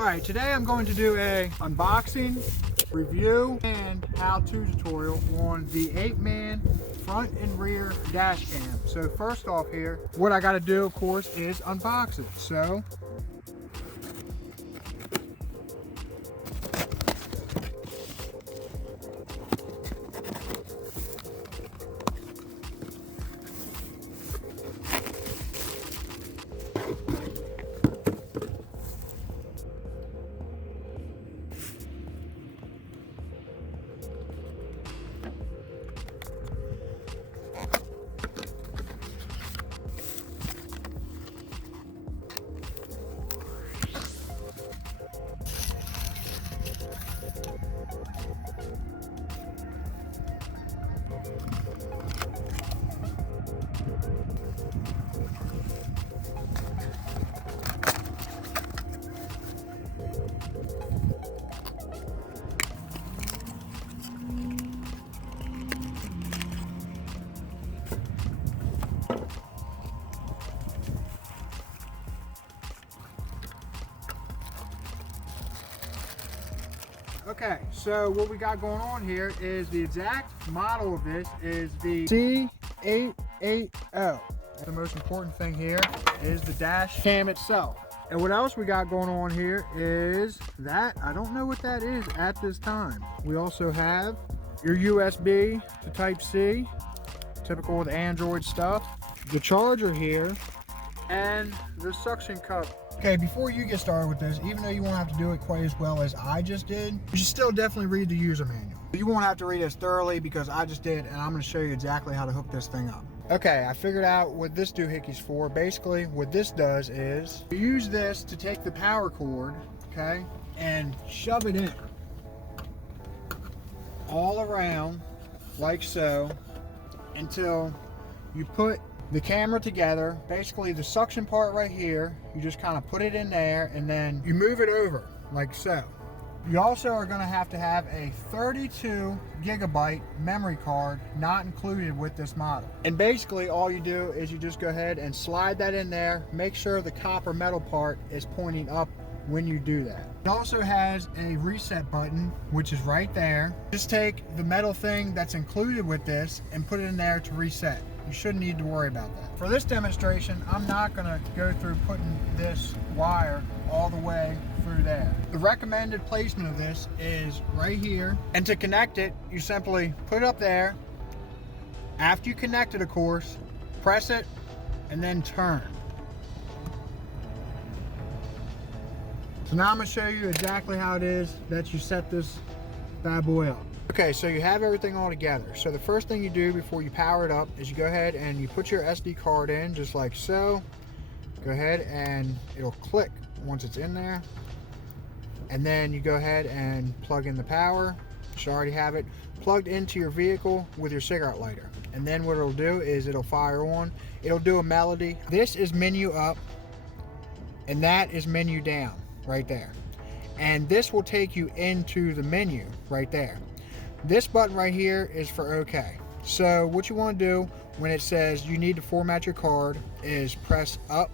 Alright, today I'm going to do a unboxing, review, and how-to tutorial on the Apeman front and rear dash cam. So first off here, what I got to do of course is unbox it. So okay, so what we got going on here is the exact model of this is the C880. The most important thing here is the dash cam itself. And what else we got going on here is that, I don't know what that is at this time. We also have your USB to Type-C, typical with Android stuff, the charger here, and the suction cup. Okay, before you get started with this, even though you won't have to do it quite as well as I just did, you should still definitely read the user manual. You won't have to read this thoroughly because I just did, and I'm going to show you exactly how to hook this thing up. Okay, I figured out what this doohickey's for. Basically, what this does is you use this to take the power cord, okay, and shove it in all around like so until you put the camera together. Basically the suction part right here, you just kind of put it in there and then you move it over like so. You also are going to have a 32 gigabyte memory card, not included with this model. And basically all you do is you just go ahead and slide that in there. Make sure the copper metal part is pointing up when you do that. It also has a reset button, which is right there. Just take the metal thing that's included with this and put it in there to reset. You shouldn't need to worry about that. For this demonstration, I'm not going to go through putting this wire all the way through there. The recommended placement of this is right here. And to connect it, you simply put it up there. After you connect it, of course, press it and then turn. So now I'm going to show you exactly how it is that you set this bad boy up. Okay, so you have everything all together. So the first thing you do before you power it up is you go ahead and you put your SD card in just like so. Go ahead and it'll click once it's in there. And then you go ahead and plug in the power. You should already have it plugged into your vehicle with your cigarette lighter. And then what it'll do is it'll fire on. It'll do a melody. This is menu up and that is menu down right there. And this will take you into the menu right there. This button right here is for OK. So what you want to do when it says you need to format your card is press up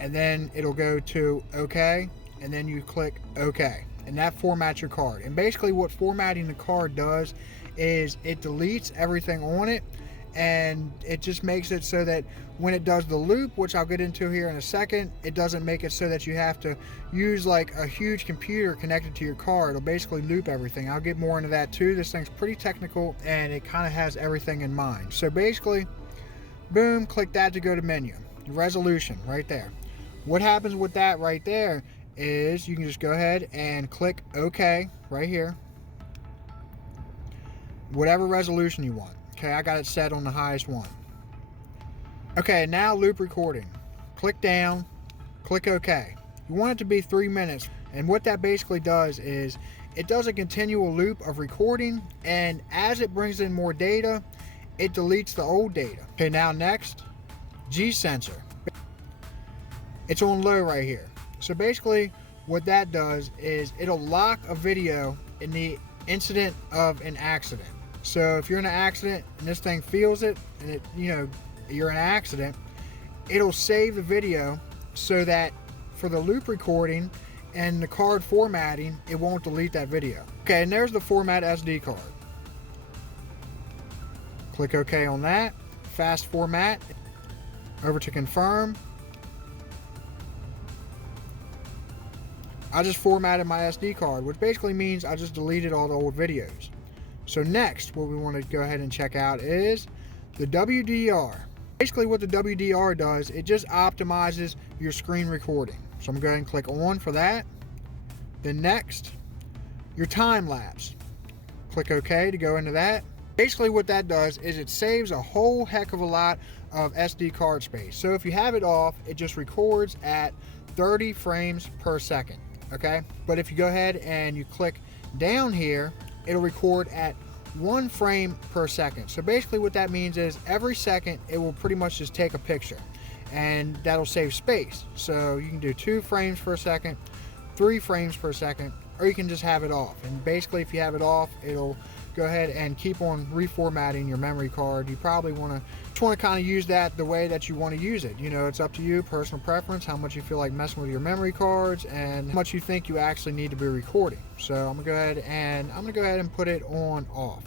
and then it'll go to OK and then you click OK and that formats your card. And basically what formatting the card does is it deletes everything on it and it just makes it so that when it does the loop, which I'll get into here in a second, it doesn't make it so that you have to use like a huge computer connected to your car. It'll basically loop everything. I'll get more into that too. This thing's pretty technical and it kind of has everything in mind. So basically, boom, click that to go to menu. Resolution right there. What happens with that right there is you can just go ahead and click OK right here. Whatever resolution you want. Okay, I got it set on the highest one. Okay, now loop recording. Click down, click OK. You want it to be 3 minutes. And what that basically does is it does a continual loop of recording, and as it brings in more data, it deletes the old data. Okay, now next, G sensor. It's on low right here. So basically what that does is it'll lock a video in the incident of an accident. So if you're in an accident and this thing feels it and it, you're in an accident, it'll save the video so that for the loop recording, and the card formatting, it won't delete that video. Okay, and there's the format SD card. Click OK on that. Fast format. Over to confirm. I just formatted my SD card, which basically means I just deleted all the old videos. So next, what we want to go ahead and check out is the WDR. Basically what the WDR does, it just optimizes your screen recording. So I'm going to go ahead and click on for that. Then next, your time lapse. Click OK to go into that. Basically what that does is it saves a whole heck of a lot of SD card space. So if you have it off, it just records at 30 frames per second, okay? But if you go ahead and you click down here, it'll record at 1 frame per second. So basically what that means is every second it will pretty much just take a picture, and that'll save space. So you can do 2 frames per second, 3 frames per second, or you can just have it off. And basically if you have it off, it'll go ahead and keep on reformatting your memory card. You probably want to kind of use that the way that you want to use it. You know, it's up to you, personal preference, how much you feel like messing with your memory cards and how much you think you actually need to be recording. So I'm gonna go ahead and put it on off.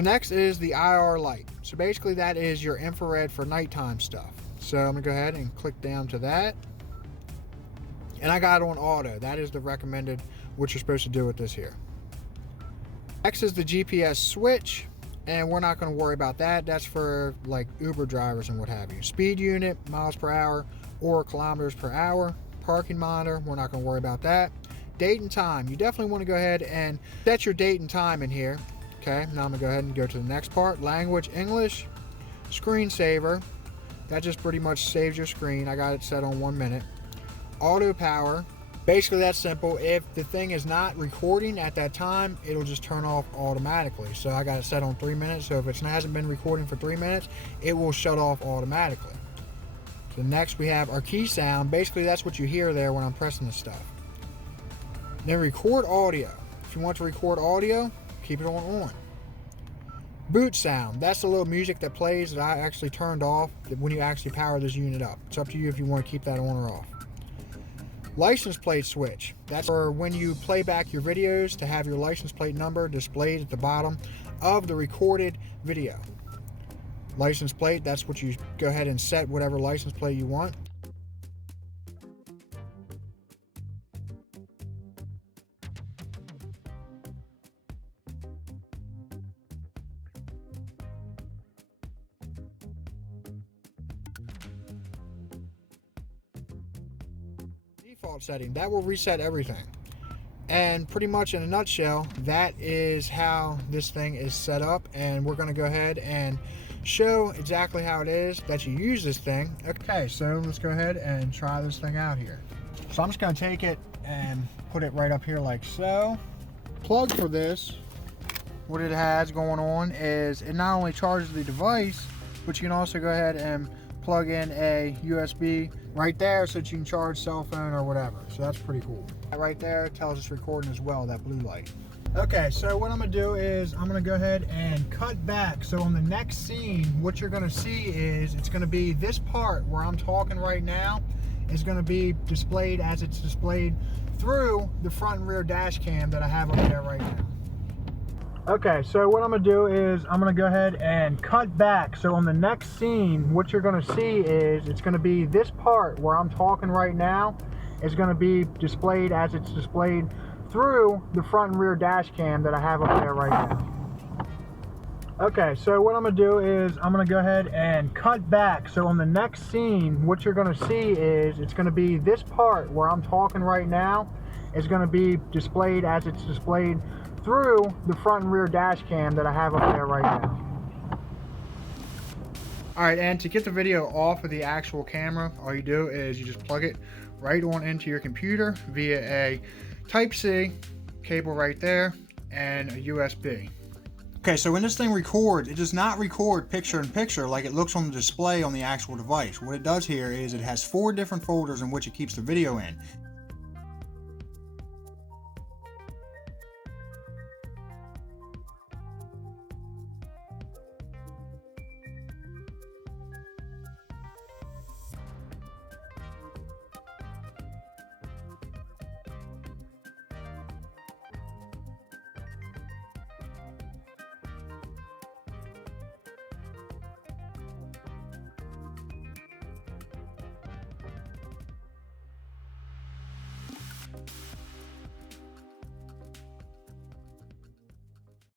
Next is the IR light. So basically that is your infrared for nighttime stuff. So I'm gonna go ahead and click down to that. And I got it on auto. That is the recommended what you're supposed to do with this here. Next is the GPS switch, and we're not going to worry about that. That's for like Uber drivers and what have you. Speed unit, miles per hour or kilometers per hour. Parking monitor, we're not going to worry about that. Date and time, you definitely want to go ahead and set your date and time in here. Okay, now I'm going to go ahead and go to the next part. Language, English. Screensaver, that just pretty much saves your screen. I got it set on 1 minute. Auto power. Basically that's simple. If the thing is not recording at that time, it'll just turn off automatically. So I got it set on 3 minutes. So if it hasn't been recording for 3 minutes, it will shut off automatically. So next we have our key sound. Basically that's what you hear there when I'm pressing this stuff. Then record audio. If you want to record audio, keep it on. Boot sound. That's the little music that plays that I actually turned off when you actually power this unit up. It's up to you if you want to keep that on or off. License plate switch. That's for when you play back your videos to have your license plate number displayed at the bottom of the recorded video. License plate, that's what you go ahead and set whatever license plate you want. Default setting, that will reset everything. And pretty much in a nutshell, that is how this thing is set up, and we're going to go ahead and show exactly how it is that you use this thing. Okay, so let's go ahead and try this thing out here. So I'm just going to take it and put it right up here like so. Plug for this, what it has going on is it not only charges the device, but you can also go ahead and plug in a USB right there so that you can charge cell phone or whatever. So that's pretty cool. That right there tells it's recording as well, that blue light. Okay, so what I'm gonna do is I'm gonna go ahead and cut back. So on the next scene, what you're gonna see is it's gonna be this part where I'm talking right now is gonna be displayed as it's displayed through the front and rear dash cam that I have up there right now. Okay, so what I'm gonna do is I'm gonna go ahead and cut back. So on the next scene, what you're gonna see is it's gonna be this part where I'm talking right now is gonna be displayed as it's displayed through the front and rear dash cam that I have up there right now. Okay, so what I'm gonna do is I'm gonna go ahead and cut back. So on the next scene, what you're gonna see is it's gonna be this part where I'm talking right now is gonna be displayed as it's displayed through the front and rear dash cam that I have up there right now. Alright, and to get the video off of the actual camera, all you do is you just plug it right on into your computer via a Type-C cable right there and a USB. Okay, so when this thing records, it does not record picture-in-picture like it looks on the display on the actual device. What it does here is it has 4 different folders in which it keeps the video in.